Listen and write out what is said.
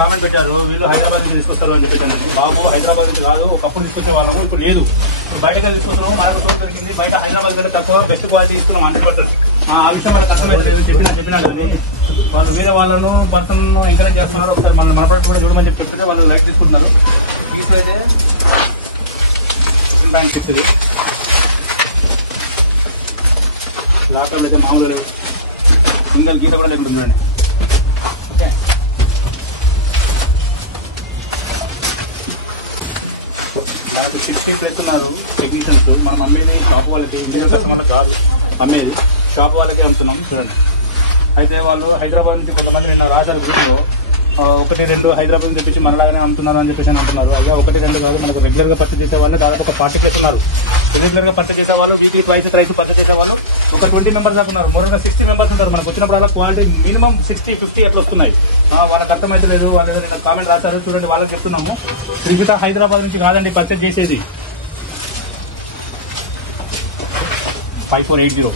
Comment పెట్టారు, వీళ్ళు హైదరాబాద్ నుంచి తీసుకొస్తారు అని చెప్పాను. బాబు హైదరాబాద్ నుంచి కాదు, ఒకప్పుడు తీసుకొచ్చే వాళ్ళము, ఇప్పుడు లేదు. ఇప్పుడు బయటగా తీసుకొస్తున్నాము, మనకు తోట దొరికింది. బయట హైదరాబాద్ కంటే తక్కువ బెస్ట్ క్వాలిటీ ఇస్తున్నాం 100%. ఆ విషయం వాళ్ళకి అర్థమైతే చెప్పినా కానీ వాళ్ళు వేరే వాళ్ళను పర్సన్ ఎంకరేజ్ చేస్తున్నారు. ఒకసారి మన ప్రొడక్ట్ కూడా చూడమని చెప్పి చెప్తే వాళ్ళు లైక్ తీసుకుంటున్నారు. వీటిలో అయితే బ్యాంక్ ఇస్తుంది, ల్యాప్టాప్లు అయితే మామూలు లేవు, సింగల్ గీత కూడా లేకుండా చూడండి. ఓకే, నాకు 60+ ఉన్నారు టెక్నీషియన్స్. మనం అమ్మేది షాప్ వాళ్ళకి, ఇండియన్ కస్టమర్లకు కాదు అమ్మేది, షాప్ వాళ్ళకే అమ్ముతున్నాం. చూడండి, అయితే వాళ్ళు హైదరాబాద్ నుంచి కొంతమంది నిన్న రాశారు గ్రూప్లో, 1-2 హైదరాబాద్ నుంచి తెప్పించి మనలాగానే అమ్ముతున్నారు అని చెప్పేసి అంటున్నారు. అయ్యా 1-2 కాదు, మనకు రెగ్యులర్గా పర్చేజ్ చేసే వాళ్ళు దాదాపు ఒక 40+ ఉన్నారు. రెగ్యులర్గా పర్చేజ్ చేసే వాళ్ళు, వీక్లీ ట్వైస్ పర్చేజ్ చేసే వాళ్ళు ఒక 20 మెంబర్స్ దాకా ఉన్నారు. మోర్ 60 మెంబర్స్ ఉంటారు. మనకు వచ్చినప్పుడు అలా క్వాలిటీ మినిమం 60-50 అట్లా వస్తున్నాయి. వాళ్ళకి అర్థమైతే లేదు. వాళ్ళు ఏదో నిన్న కామెంట్ రాశారు, చూడండి వాళ్ళకి చెప్తున్నాము. త్రిపిట హైదరాబాద్ నుంచి కాదండి పర్చేజ్ చేసేది. 5480